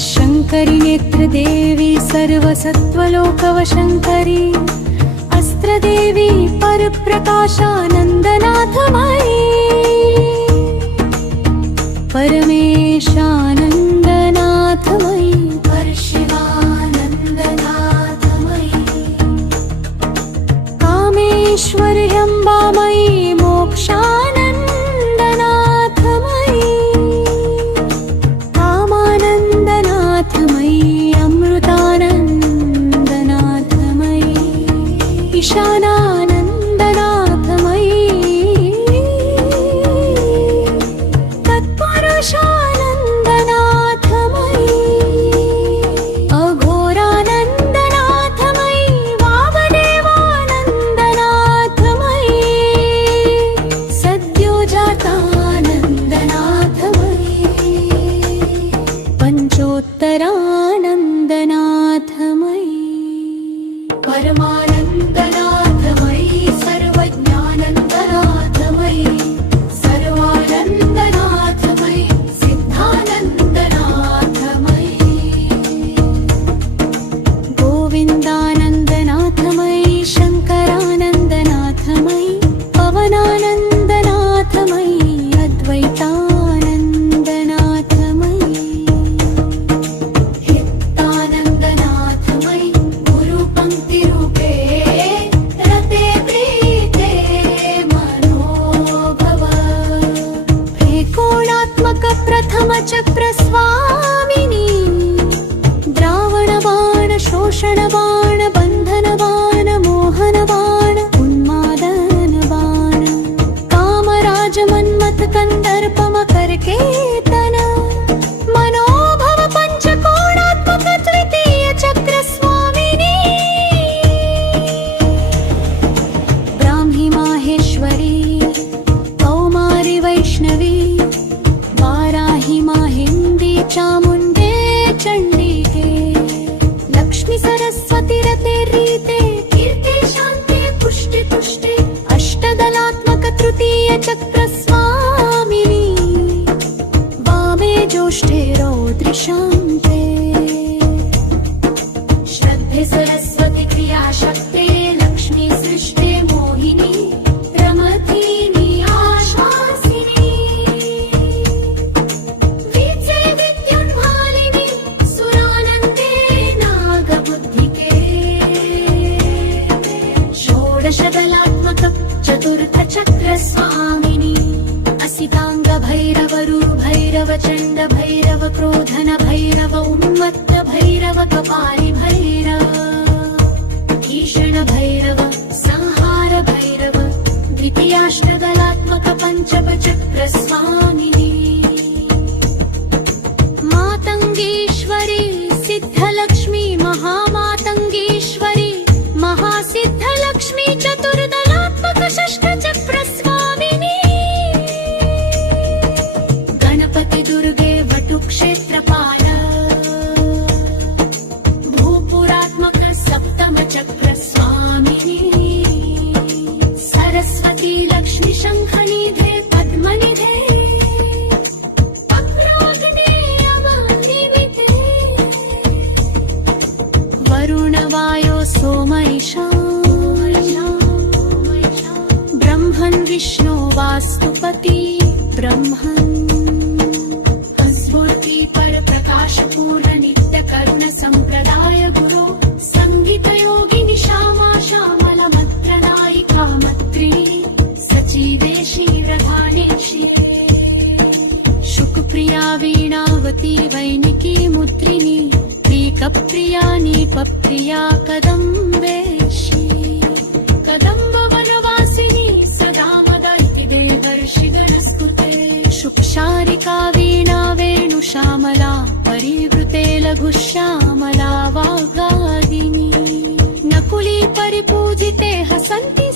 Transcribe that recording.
शिवशङ्करि नेत्रदेवी सर्वसत्त्वलोकवशङ्करी अस्त्रदेवी परप्रकाशानन्दनाथमयी परमेशानन्दनाथमयी परशिवानन्दनाथमयी कामेश्वर्यम्बामयी मोक्षानन्दनाथमयी कामानन्दनाथमयी अमृतानन्दनाथमयी ईशानानन्दनाथमयी तत्पुरुषानन्दनाथमयी अघोरानन्दनाथमयी वामदेवानन्दनाथमयी सद्योजातानन्दनाथमयी पञ्चोत्तरानन्दनाथमयी परमानन्दनाथमयी सर्वज्ञानन्दनाथमयी सर्वानन्दनाथमयी सिद्धानन्दनाथमयी गोविन्दानन्दनाथमयी शङ्करानन्दनाथमयी पवनानन्दनाथमयी अद्वैतानन्दनाथमयी हितानन्दनाथमयी गुरुपङ्क्तिरूपे रते प्रीते मनोभव त्रिकोणात्मक प्रथमचक्रस्वामिनी द्रावणबाण शोषणबाण बन्धनबाण मोहनबाण उन्मादनबाण कामराजमन्मथ कन्दर्पमकरकेतन मनोभव पञ्चकोणात्मक द्वितीय चक्रस्वामिनी ब्राह्मी माहेश्वरी कौमारी वैष्णवी वाराही माहिन्दी चामुण्डे चण्डिके लक्ष्मी सरस्वती रते रीते कीर्ते शान्ते पुष्टे पुष्टे अष्टदलात्मक तृतीय चक्रस्वामिनी वामे ज्योष्ठे रौद्रि शान्ते श्रद्धे सरस्वती क्रियाशक्ते लक्ष्मी सृष्टे मोहिनी प्रमथिनी आश्वासिनी वीचे विद्युन्मालिनी सुरानन्दे नागबुद्धिके षोडशदलात्मक चतुर्थ चक्रस्वामिनी असिताङ्ग भैरव भैरव चण्ड भैरव क्रोधन भैरव उन्मत्त भैरव कपालि भैरव भीषण भैरव संहार भैरव द्वितीयाष्टदलात्मक पञ्चम चक्रस्वामिनी मातङ्गीश्वरी सिद्धलक्ष्मी महामातङ्गीश्वरी महासिद्धलक्ष्मी चतुर्दलात्मक षष्ठ चक्रस्वामिनी गणपति दुर्गे वटुक्षेत्रपाल भूपुरात्मक सप्तम चक्रस्वामिनी सरस्वती लक्ष्मी शङ्खनिधे पद्मनिधे अग्राग्नेयमानिमिते वरुण वायो सोम ब्रह्मन् विष्णु वास्तुपति ब्रह्मन् स्फूर्ति पर प्रकाश पूर्ण नित्य कर्ण संप्रदाय गुरु संगीत योगिनी श्यामा श्यामल मत्र नायिका मत्रिणी सचिवे क्षीरधानेशी शुकप्रिया वीणावती वैनिकी मुद्रिणी टीकप्रिया नीपप्रिया कदम्बेशी कदम्ब वनवासिनी सदा मदयति देवर्षि गणस्कुते शुकशारिका वीणा वेणुश्यामला परिवृते लघुश्यामला वाग्वादिनी नकुली परिपूजिते हसन्ति